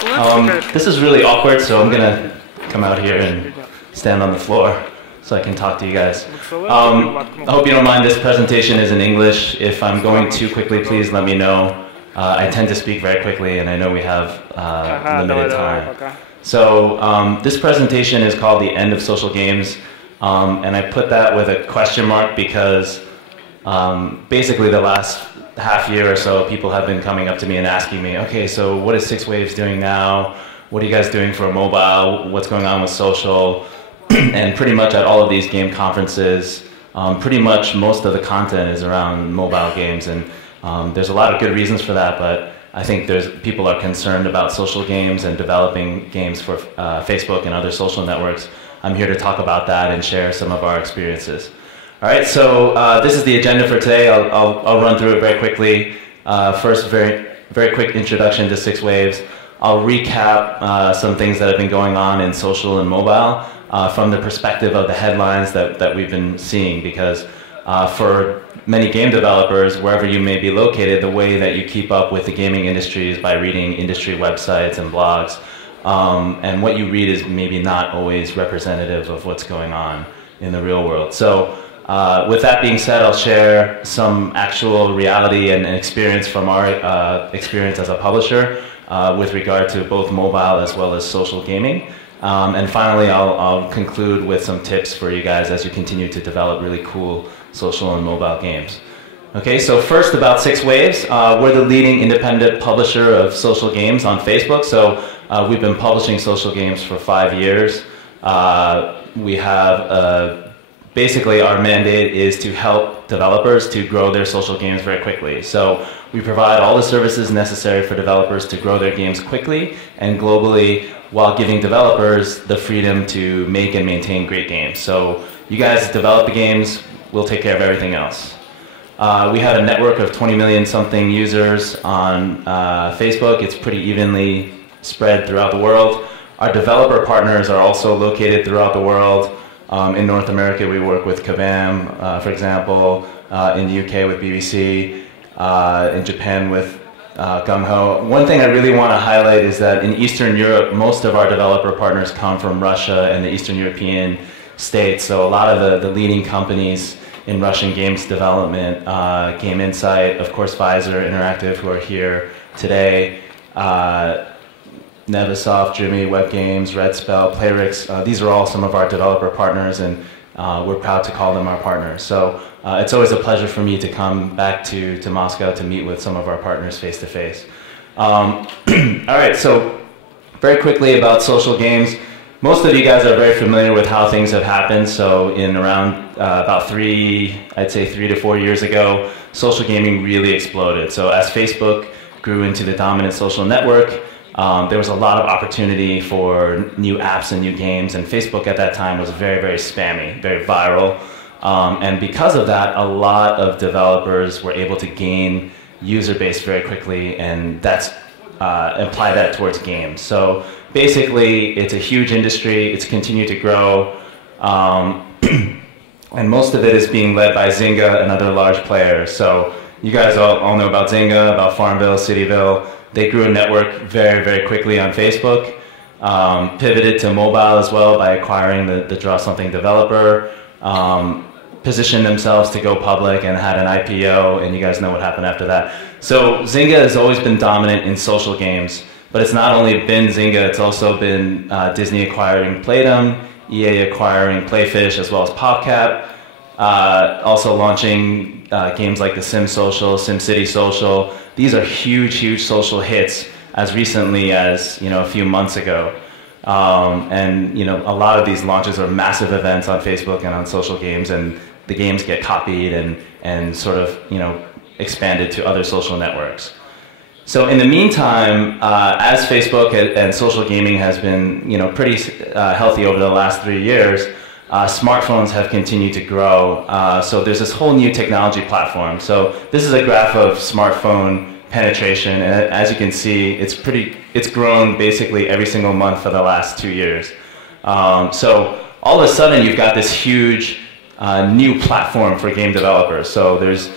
This is really awkward, so I'm gonna come out here and stand on the floor so I can talk to you guys. I hope you don't mind, this presentation is in English. If I'm going too quickly, please let me know. I tend to speak very quickly, and I know we have limited time. So this presentation is called The End of Social Games, and I put that with a question mark because basically the last half year or so, people have been coming up to me and asking me, okay, so what is 6waves doing now? What are you guys doing for mobile? What's going on with social? And pretty much at all of these game conferences, pretty much most of the content is around mobile games, and there's a lot of good reasons for that, but I think people are concerned about social games and developing games for Facebook and other social networks. I'm here to talk about that and share some of our experiences. All right, so this is the agenda for today. I'll run through it very quickly. First, very quick introduction to 6waves. I'll recap some things that have been going on in social and mobile from the perspective of the headlines that we've been seeing, because for many game developers, wherever you may be located, the way that you keep up with the gaming industry is by reading industry websites and blogs. And what you read is maybe not always representative of what's going on in the real world. So with that being said, I'll share some actual reality and experience from our experience as a publisher with regard to both mobile as well as social gaming. And finally, I'll conclude with some tips for you guys as you continue to develop really cool social and mobile games. Okay, so first about 6waves. We're the leading independent publisher of social games on Facebook. So we've been publishing social games for 5 years. We have basically our mandate is to help developers to grow their social games very quickly. So we provide all the services necessary for developers to grow their games quickly and globally, while giving developers the freedom to make and maintain great games. So you guys develop the games, we'll take care of everything else. We have a network of 20 million something users on Facebook. It's pretty evenly spread throughout the world. Our developer partners are also located throughout the world. In North America, we work with GAMM, for example, in the UK with BBC, in Japan with GAMM. One thing I really want to highlight is that in Eastern Europe, most of our developer partners come from Russia and the Eastern European states. So a lot of the leading companies in Russian games development, Game Insight, of course Pfizer Interactive, who are here today, Nevasoft, Jimmy, Web Games, Red Spell, Playrix, these are all some of our developer partners, and we're proud to call them our partners. So it's always a pleasure for me to come back to Moscow to meet with some of our partners face to face. All right, so very quickly about social games. Most of you guys are very familiar with how things have happened. So in around about I'd say 3 to 4 years ago, social gaming really exploded. So as Facebook grew into the dominant social network, there was a lot of opportunity for new apps and new games, and Facebook at that time was very, very spammy, very viral. And because of that, a lot of developers were able to gain user base very quickly, and that's apply that towards games. So basically, it's a huge industry. It's continued to grow. And most of it is being led by Zynga and other large players. So you guys all know about Zynga, about Farmville, Cityville. They grew a network very, very quickly on Facebook, pivoted to mobile as well by acquiring the Draw Something developer, positioned themselves to go public and had an IPO, and you guys know what happened after that. So Zynga has always been dominant in social games, but it's not only been Zynga, it's also been Disney acquiring Playdom, EA acquiring Playfish, as well as PopCap, also launching games like The Sims Social, SimCity Social. These are huge, huge social hits as recently as a few months ago. And a lot of these launches are massive events on Facebook and on social games, and the games get copied and sort of expanded to other social networks. So in the meantime, as Facebook and social gaming has been pretty healthy over the last 3 years, smartphones have continued to grow. So there's this whole new technology platform. So this is a graph of smartphone penetration, and as you can see, it's grown basically every single month for the last 2 years. So all of a sudden, you've got this huge new platform for game developers. So there's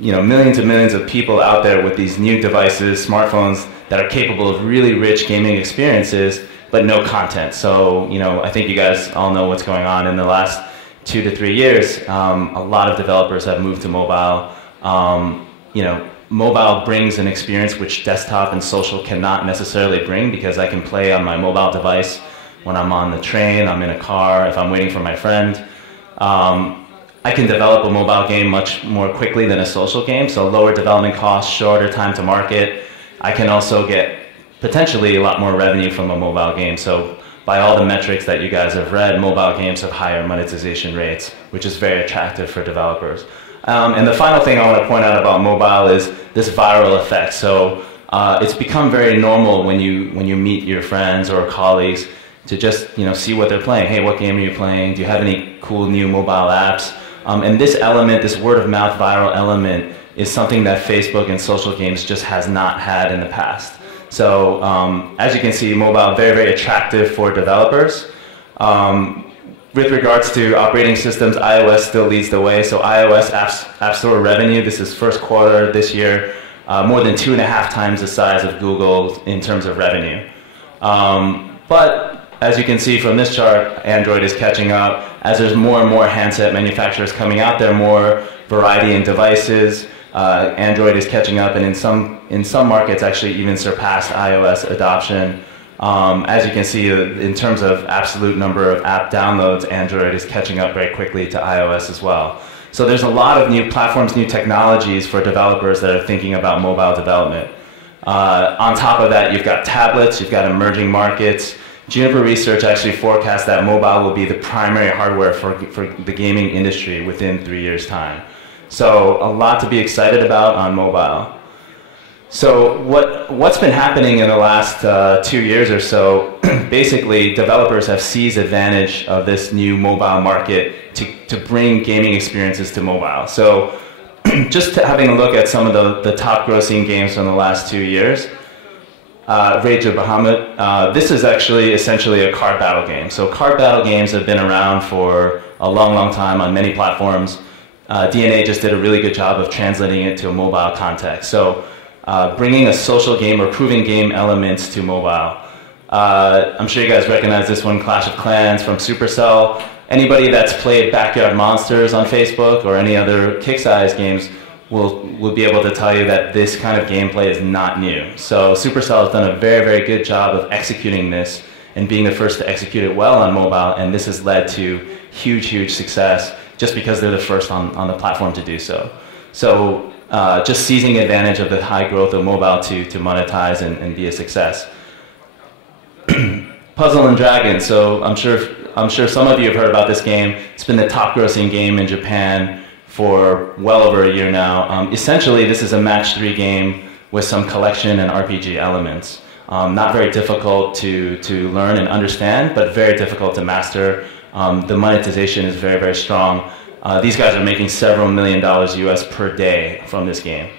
millions and millions of people out there with these new devices, smartphones that are capable of really rich gaming experiences, but no content. So, you know, I think you guys all know what's going on in the last 2 to 3 years. A lot of developers have moved to mobile. You know, mobile brings an experience which desktop and social cannot necessarily bring, because I can play on my mobile device when I'm on the train, I'm in a car, if I'm waiting for my friend. I can develop a mobile game much more quickly than a social game, so lower development costs, shorter time to market. I can also get potentially a lot more revenue from a mobile game. So by all the metrics that you guys have read, mobile games have higher monetization rates, which is very attractive for developers. And the final thing I want to point out about mobile is this viral effect. So it's become very normal when you meet your friends or colleagues to just see what they're playing. Hey, what game are you playing? Do you have any cool new mobile apps? And this element, this word of mouth viral element, is something that Facebook and social games just has not had in the past. So as you can see, mobile, very, very attractive for developers. With regards to operating systems, iOS still leads the way. So iOS App Store revenue, this is first quarter this year, more than 2.5 times the size of Google in terms of revenue. But as you can see from this chart, Android is catching up. As there's more and more handset manufacturers coming out there, more variety in devices, Android is catching up, and in some markets actually even surpassed iOS adoption. As you can see, in terms of absolute number of app downloads, Android is catching up very quickly to iOS as well. So there's a lot of new platforms, new technologies for developers that are thinking about mobile development. On top of that, you've got tablets, you've got emerging markets. Juniper Research actually forecasts that mobile will be the primary hardware for the gaming industry within 3 years' time. So a lot to be excited about on mobile. So what's been happening in the last 2 years or so, basically developers have seized advantage of this new mobile market to bring gaming experiences to mobile. So just having a look at some of the top grossing games from the last 2 years, Rage of Bahamut, this is actually essentially a card battle game. So card battle games have been around for a long, long time on many platforms. DNA just did a really good job of translating it to a mobile context. So bringing a social game or proving game elements to mobile. I'm sure you guys recognize this one, Clash of Clans from Supercell. Anybody that's played Backyard Monsters on Facebook or any other kick-size games will be able to tell you that this kind of gameplay is not new. So Supercell has done a very, very good job of executing this and being the first to execute it well on mobile, and this has led to huge, huge success just because they're the first on the platform to do so. So just seizing advantage of the high growth of mobile to monetize and be a success. Puzzle and Dragons. So I'm sure some of you have heard about this game. It's been the top grossing game in Japan for well over a year now. Essentially, this is a match 3 game with some collection and RPG elements. Not very difficult to learn and understand, but very difficult to master. The monetization is very, very strong. These guys are making several $1 million US per day from this game.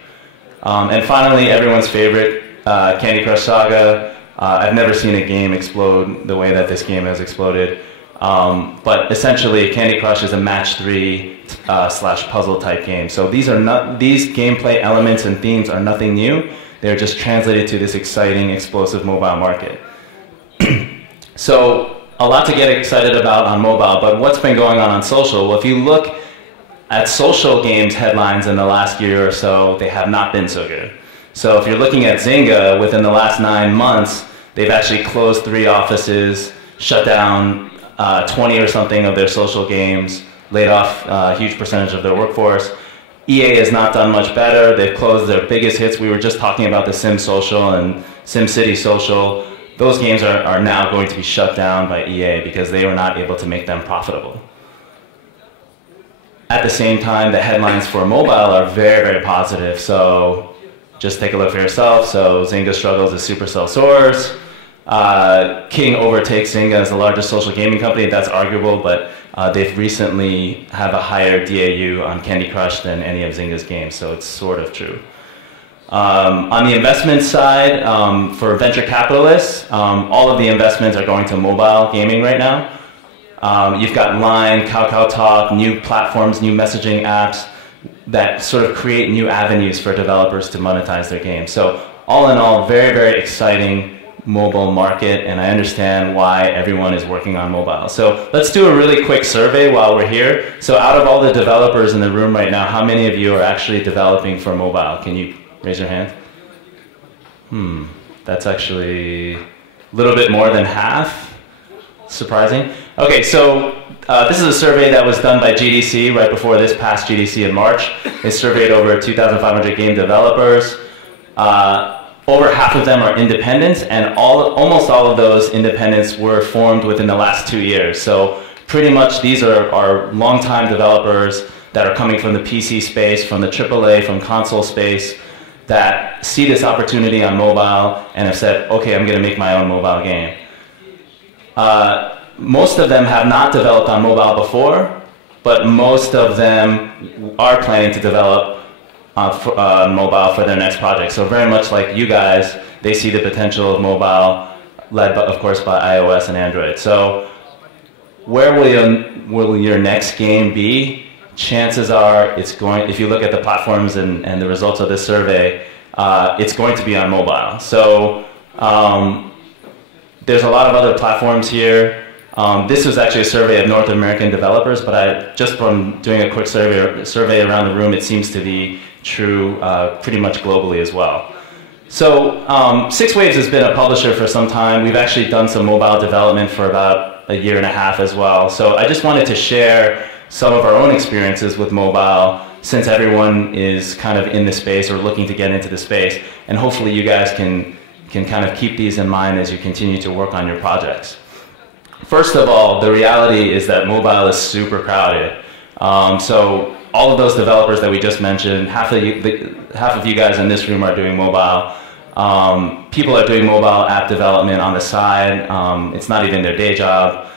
And finally, everyone's favorite, Candy Crush Saga. I've never seen a game explode the way that this game has exploded. But essentially, Candy Crush is a match 3 slash puzzle type game. So these gameplay elements and themes are nothing new. They're just translated to this exciting, explosive mobile market. So a lot to get excited about on mobile, but what's been going on social? Well, if you look at social games headlines in the last year or so, they have not been so good. So if you're looking at Zynga, within the last 9 months, they've actually closed 3 offices, shut down 20 or something of their social games, laid off a huge percentage of their workforce. EA has not done much better. They've closed their biggest hits. We were just talking about the Sim Social and SimCity Social. Those games are now going to be shut down by EA because they were not able to make them profitable. At the same time, the headlines for mobile are very, very positive. So just take a look for yourself. So Zynga struggles as Supercell soars. King overtakes Zynga as the largest social gaming company. That's arguable, but they've recently have a higher DAU on Candy Crush than any of Zynga's games, so it's sort of true. On the investment side, for venture capitalists, all of the investments are going to mobile gaming right now. You've got Line, KakaoTalk, new platforms, new messaging apps that sort of create new avenues for developers to monetize their games. So all in all, very, very exciting mobile market, and I understand why everyone is working on mobile. So let's do a really quick survey while we're here. So out of all the developers in the room right now, how many of you are actually developing for mobile? Can you raise your hand? That's actually a little bit more than half. Surprising. Okay, so this is a survey that was done by GDC right before this past GDC in March. They surveyed over 2,500 game developers. Over half of them are independents, and almost all of those independents were formed within the last 2 years. So pretty much these are longtime developers that are coming from the PC space, from the AAA, from console space, that see this opportunity on mobile and have said, okay, I'm going to make my own mobile game. Most of them have not developed on mobile before, but most of them are planning to develop mobile for their next project. So very much like you guys, they see the potential of mobile, led, of course, by iOS and Android. So where will your next game be? Chances are it's going, if you look at the platforms and the results of this survey, it's going to be on mobile. So there's a lot of other platforms here. This was actually a survey of North American developers, but just from doing a quick survey around the room, it seems to be true pretty much globally as well. So 6waves has been a publisher for some time. We've actually done some mobile development for about a year and a half as well. So I just wanted to share some of our own experiences with mobile, since everyone is kind of in the space or looking to get into the space. And hopefully you guys can kind of keep these in mind as you continue to work on your projects. First of all, the reality is that mobile is super crowded. So all of those developers that we just mentioned, half of you guys in this room are doing mobile. People are doing mobile app development on the side. It's not even their day job.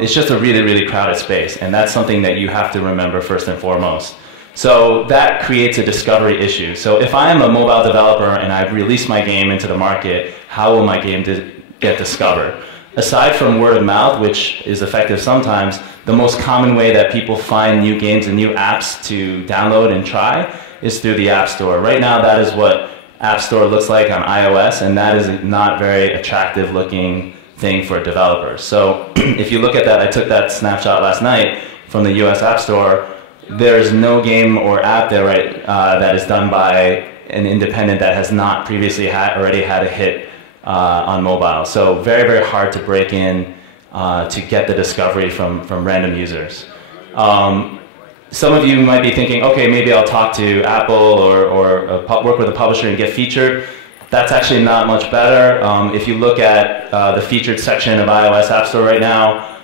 It's just a really, really crowded space, and that's something that you have to remember first and foremost. So that creates a discovery issue. So if I am a mobile developer and I've released my game into the market, how will my game get discovered? Aside from word of mouth, which is effective sometimes, the most common way that people find new games and new apps to download and try is through the App Store. Right now, that is what App Store looks like on iOS, and that is not very attractive looking thing for developers. So if you look at that, I took that snapshot last night from the US App Store. There's no game or app there that is done by an independent that has not previously already had a hit on mobile. So very, very hard to break in to get the discovery from random users. Some of you might be thinking, okay, maybe I'll talk to Apple or work with a publisher and get featured. That's actually not much better. If you look at the featured section of iOS App Store right now,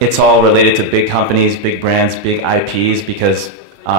it's all related to big companies, big brands, big IPs, because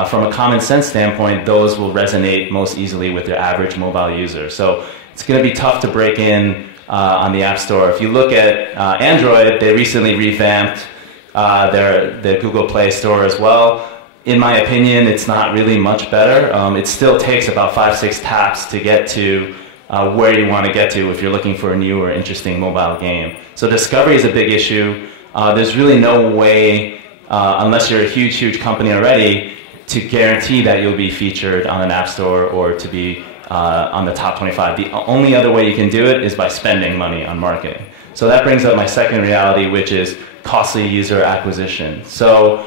from a common sense standpoint, those will resonate most easily with your average mobile user. So it's going to be tough to break in on the App Store. If you look at Android, they recently revamped their Google Play Store as well. In my opinion, it's not really much better. It still takes about 5-6 taps to get to where you want to get to if you're looking for a new or interesting mobile game. So discovery is a big issue. There's really no way, unless you're a huge, huge company already, to guarantee that you'll be featured on an App Store or to be on the top 25. The only other way you can do it is by spending money on marketing. So that brings up my second reality, which is costly user acquisition. So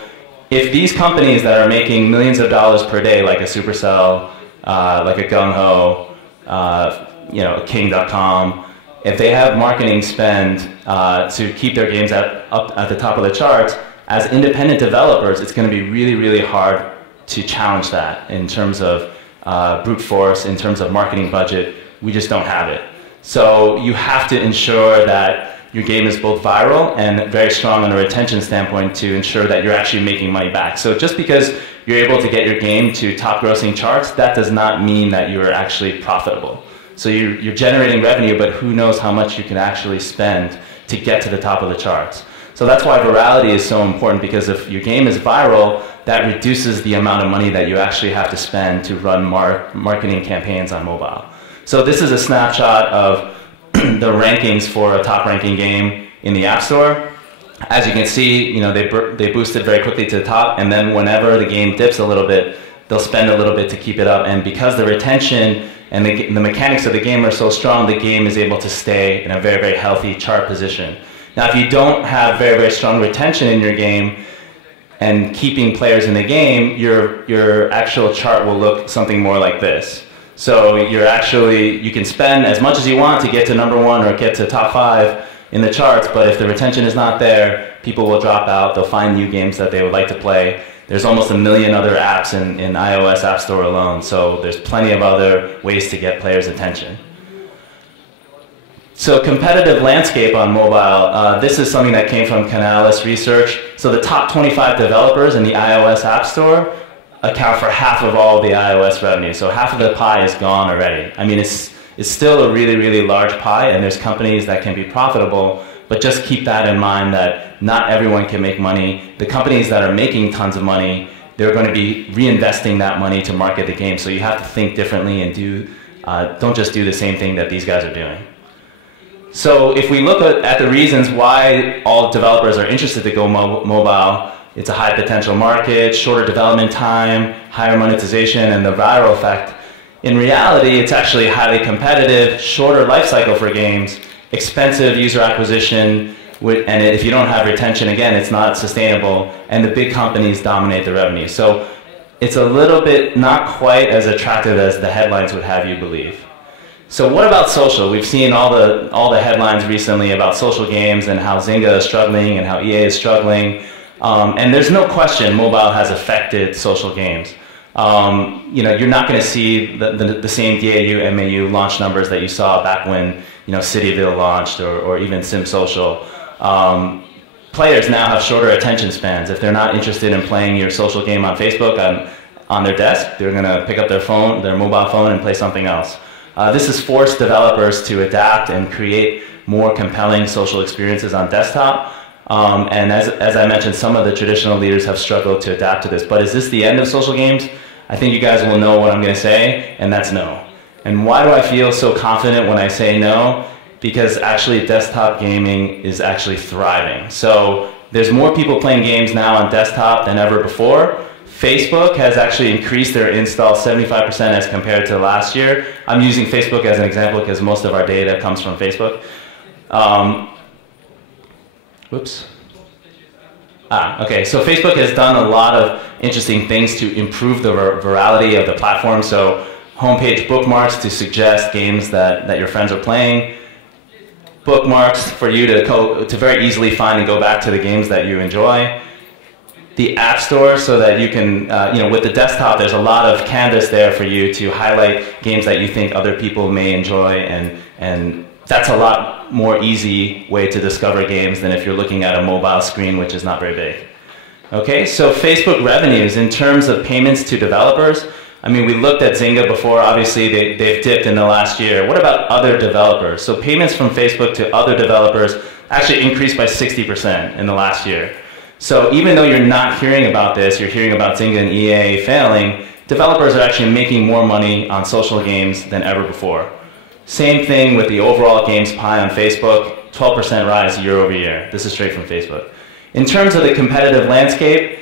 if these companies that are making millions of dollars per day, like a Supercell, like a Gung-Ho, King.com, if they have marketing spend to keep their games up at the top of the charts, as independent developers, it's going to be really, really hard to challenge that in terms of brute force, in terms of marketing budget. We just don't have it. So you have to ensure that your game is both viral and very strong on a retention standpoint to ensure that you're actually making money back. So just because you're able to get your game to top grossing charts, that does not mean that you're actually profitable. So you're generating revenue, but who knows how much you can actually spend to get to the top of the charts. So that's why virality is so important, because if your game is viral, that reduces the amount of money that you actually have to spend to run marketing campaigns on mobile. So this is a snapshot of the rankings for a top ranking game in the App Store. As you can see, they boosted very quickly to the top, and then whenever the game dips a little bit, they'll spend a little bit to keep it up. And because the retention and the mechanics of the game are so strong, the game is able to stay in a very, very healthy chart position. Now, if you don't have very, very strong retention in your game and keeping players in the game, your actual chart will look something more like this. So you can spend as much as you want to get to #1 or get to top 5 in the charts, but if the retention is not there, people will drop out. They'll find new games that they would like to play. There's almost 1 million other apps in iOS App Store alone, so there's plenty of other ways to get players' attention. So competitive landscape on mobile, this is something that came from Canalys research. So the top 25 developers in the iOS App Store account for half of all the iOS revenue. So half of the pie is gone already. I mean, it's still a really, really large pie, and there's companies that can be profitable, but just keep that in mind that not everyone can make money. The companies that are making tons of money, they're going to be reinvesting that money to market the game. So you have to think differently and don't just do the same thing that these guys are doing. So if we look at the reasons why all developers are interested to go mobile, it's a high potential market, shorter development time, higher monetization, and the viral effect. In reality, it's actually highly competitive, shorter life cycle for games, expensive user acquisition, and if you don't have retention, again, it's not sustainable, and the big companies dominate the revenue. So it's a little bit not quite as attractive as the headlines would have you believe. So what about social? We've seen all the headlines recently about social games and how Zynga is struggling and how EA is struggling. And there's no question mobile has affected social games. You're not going to see the same DAU, MAU launch numbers that you saw back when Cityville launched or even SimSocial. Players now have shorter attention spans. If they're not interested in playing your social game on Facebook on their desk, they're going to pick up their mobile phone and play something else. This has forced developers to adapt and create more compelling social experiences on desktop. And as I mentioned, some of the traditional leaders have struggled to adapt to this. But is this the end of social games? I think you guys will know what I'm going to say, and that's no. And why do I feel so confident when I say no? Because actually desktop gaming is actually thriving. So there's more people playing games now on desktop than ever before. Facebook has actually increased their install 75% as compared to last year. I'm using Facebook as an example because most of our data comes from Facebook. Okay, so Facebook has done a lot of interesting things to improve the virality of the platform. So homepage bookmarks to suggest games that your friends are playing. Bookmarks for you to very easily find and go back to the games that you enjoy. The App Store so that you can, with the desktop, there's a lot of canvas there for you to highlight games that you think other people may enjoy, and that's a lot more easy way to discover games than if you're looking at a mobile screen, which is not very big. Okay, so Facebook revenues in terms of payments to developers. I mean, we looked at Zynga before. Obviously, they've dipped in the last year. What about other developers? So payments from Facebook to other developers actually increased by 60% in the last year. So even though you're not hearing about this, you're hearing about Zynga and EA failing, developers are actually making more money on social games than ever before. Same thing with the overall games pie on Facebook, 12% rise year over year. This is straight from Facebook. In terms of the competitive landscape,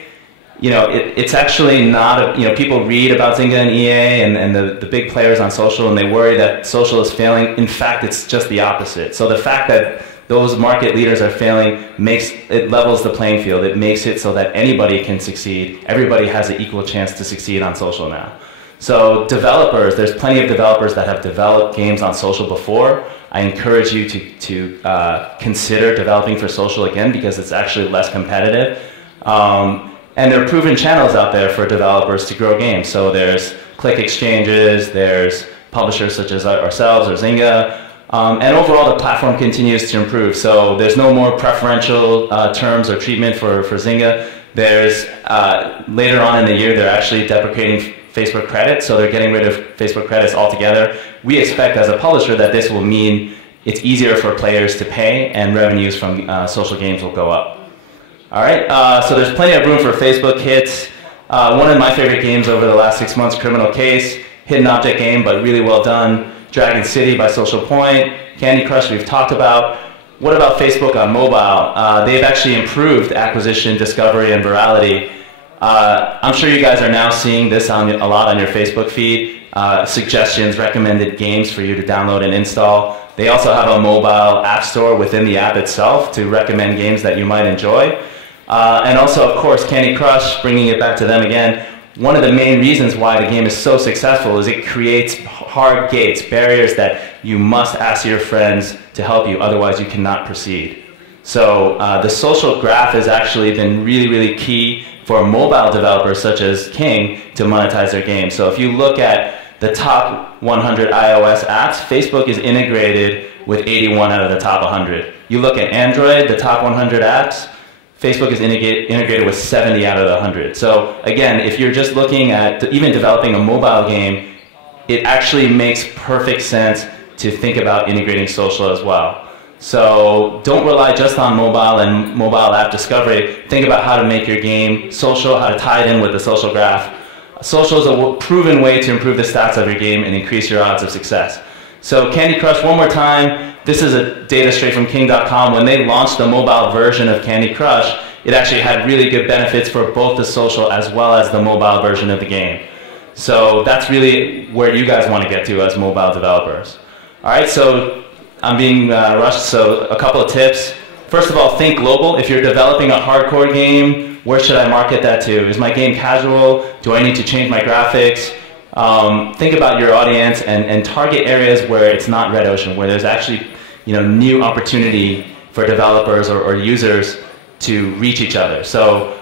it's actually not, people read about Zynga and EA and the big players on social, and they worry that social is failing. In fact, it's just the opposite. So the fact that those market leaders are failing it levels the playing field. It makes it so that anybody can succeed. Everybody has an equal chance to succeed on social now. So developers, there's plenty of developers that have developed games on social before. I encourage you to consider developing for social again because it's actually less competitive. And there are proven channels out there for developers to grow games. So there's click exchanges, there's publishers such as ourselves or Zynga. And overall, the platform continues to improve. So there's no more preferential terms or treatment for Zynga. There's, later on in the year, they're actually deprecating Facebook credits, so they're getting rid of Facebook credits altogether. We expect as a publisher that this will mean it's easier for players to pay and revenues from social games will go up. All right, so there's plenty of room for Facebook hits. One of my favorite games over the last 6 months, Criminal Case, hidden object game, but really well done. Dragon City by Social Point, Candy Crush we've talked about. What about Facebook on mobile? They've actually improved acquisition, discovery, and virality. I'm sure you guys are now seeing this a lot on your Facebook feed. Suggestions, recommended games for you to download and install. They also have a mobile app store within the app itself to recommend games that you might enjoy. And also, of course, Candy Crush, bringing it back to them again. One of the main reasons why the game is so successful is it creates hard gates, barriers that you must ask your friends to help you, otherwise you cannot proceed. So the social graph has actually been really, really key for mobile developers such as King to monetize their game. So if you look at the top 100 iOS apps, Facebook is integrated with 81 out of the top 100. You look at Android, the top 100 apps, Facebook is integrated with 70 out of the 100. So again, if you're just looking at even developing a mobile game, it actually makes perfect sense to think about integrating social as well. So don't rely just on mobile and mobile app discovery. Think about how to make your game social, how to tie it in with the social graph. Social is a proven way to improve the stats of your game and increase your odds of success. So Candy Crush, one more time, this is a data straight from King.com. When they launched the mobile version of Candy Crush, it actually had really good benefits for both the social as well as the mobile version of the game. So that's really where you guys want to get to as mobile developers. All right, so I'm being rushed, so a couple of tips. First of all, think global. If you're developing a hardcore game, where should I market that to? Is my game casual? Do I need to change my graphics? Think about your audience and target areas where it's not red ocean, where there's actually new opportunity for developers or users to reach each other. So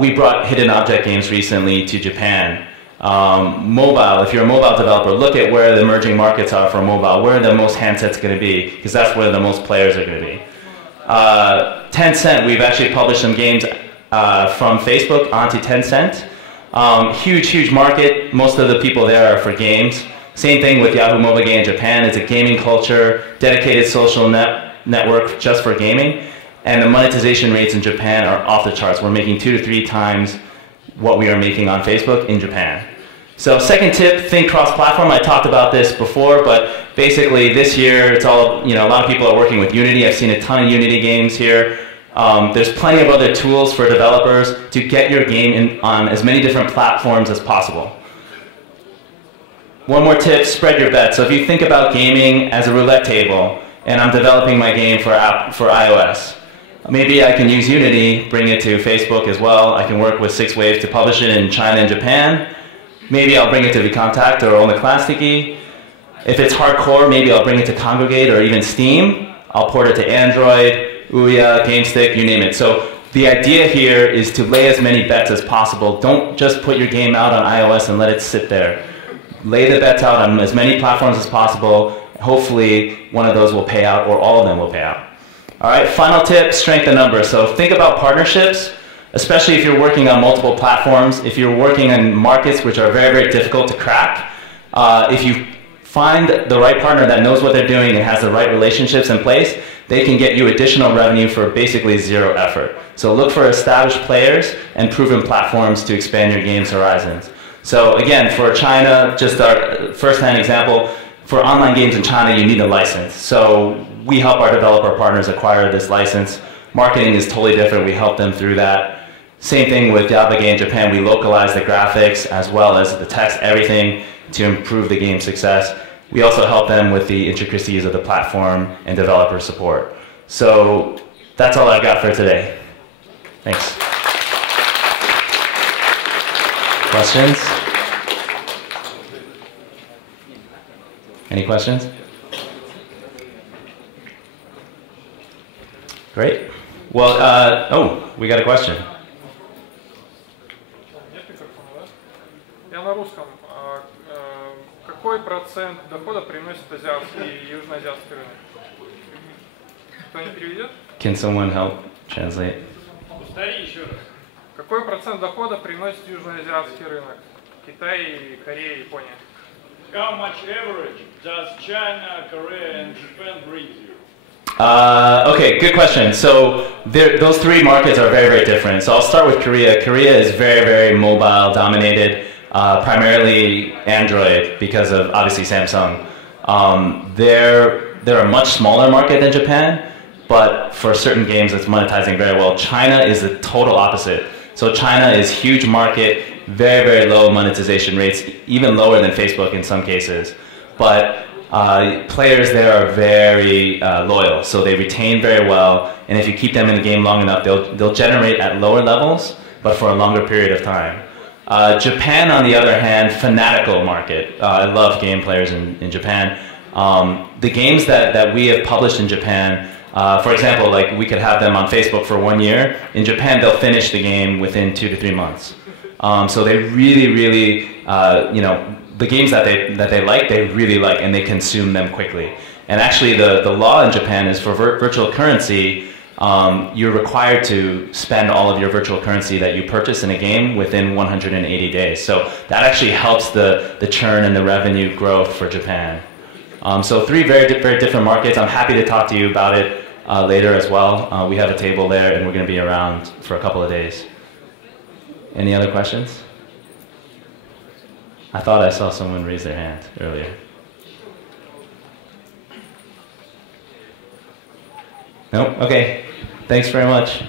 we brought hidden object games recently to Japan. Mobile, if you're a mobile developer, look at where the emerging markets are for mobile. Where are the most handsets going to be? Because that's where the most players are going to be. Tencent, we've actually published some games from Facebook onto Tencent. Huge, huge market. Most of the people there are for games. Same thing with Yahoo Mobile Game in Japan. It's a gaming culture, dedicated social network just for gaming. And the monetization rates in Japan are off the charts. We're making 2 to 3 times what we are making on Facebook in Japan. So second tip, think cross-platform. I talked about this before, but basically this year, it's all, a lot of people are working with Unity. I've seen a ton of Unity games here. There's plenty of other tools for developers to get your game on as many different platforms as possible. One more tip, spread your bets. So if you think about gaming as a roulette table, and I'm developing my game for iOS, maybe I can use Unity, bring it to Facebook as well. I can work with 6waves to publish it in China and Japan. Maybe I'll bring it to VKontakte or Onlyclastiki. If it's hardcore, maybe I'll bring it to Congregate or even Steam. I'll port it to Android, Ouya, GameStick, you name it. So the idea here is to lay as many bets as possible. Don't just put your game out on iOS and let it sit there. Lay the bets out on as many platforms as possible. Hopefully, one of those will pay out or all of them will pay out. All right, final tip, strength in numbers. So think about partnerships, especially if you're working on multiple platforms. If you're working in markets which are very, very difficult to crack, if you find the right partner that knows what they're doing and has the right relationships in place, they can get you additional revenue for basically 0 effort. So look for established players and proven platforms to expand your game's horizons. So again, for China, just our first-hand example, for online games in China, you need a license. So we help our developer partners acquire this license. Marketing is totally different. We help them through that. Same thing with Yaba Game in Japan. We localize the graphics as well as the text, everything to improve the game's success. We also help them with the intricacies of the platform and developer support. So that's all I've got for today. Thanks. Questions? Any questions? Great. Well, oh, we got a question. Я на русском. Какой процент дохода приносит азиатский и южноазиатский рынок? Кто не переведет? Can someone help translate? Повтори еще раз. Какой процент дохода приносит южноазиатский рынок? Китай, Корея, Япония. How much average does China, Korea, and Japan bring you? Okay, good question. So those 3 markets are very, very different. So I'll start with Korea. Korea is very, very mobile dominated, primarily Android because of obviously Samsung. They're a much smaller market than Japan, but for certain games it's monetizing very well. China is the total opposite. So China is huge market, very, very low monetization rates, even lower than Facebook in some cases. But players there are very loyal, so they retain very well, and if you keep them in the game long enough, they'll generate at lower levels, but for a longer period of time. Japan, on the other hand, fanatical market. I love game players in Japan. The games that we have published in Japan, for example, like we could have them on Facebook for 1 year. In Japan, they'll finish the game within 2 to 3 months. So they really, really, you know, the games that they like, they really like, and they consume them quickly. And actually, the law in Japan is for virtual currency, you're required to spend all of your virtual currency that you purchase in a game within 180 days. So that actually helps the churn and the revenue growth for Japan. So 3 very different markets. I'm happy to talk to you about it later as well. We have a table there, and we're going to be around for a couple of days. Any other questions? I thought I saw someone raise their hand earlier. Nope? Okay. Thanks very much.